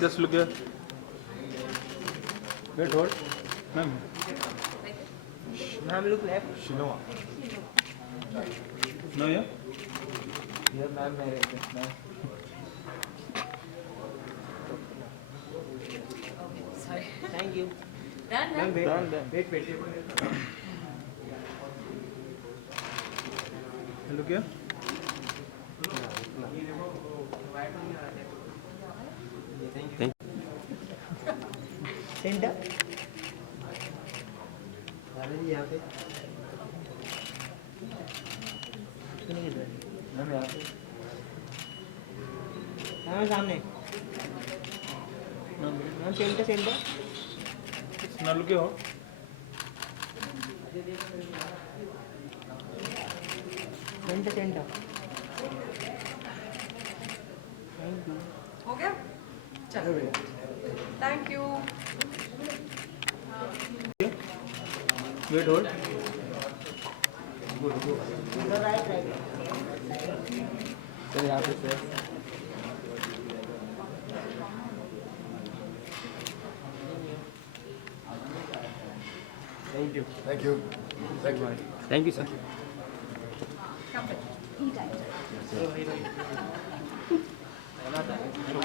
Just look here. Wait, hold. Ma'am. Ma'am, look left. Shinoa. No, yeah? Here, ma'am, married. Ma'am. Sorry. Thank you. Done, Ma'am, done. wait. Done, done. Wait, wait. Look here. Thank you. Center. यहाँ पे ma'am यहाँ पे ma'am सामने ma'am centre centre Now look here. Centre centre thank you हो गया चलो thank you Wait, hold. Right right Sir, यहाँ पे sir. Thank you Thank you. Thank you. Thank you sir Come back. Eat it.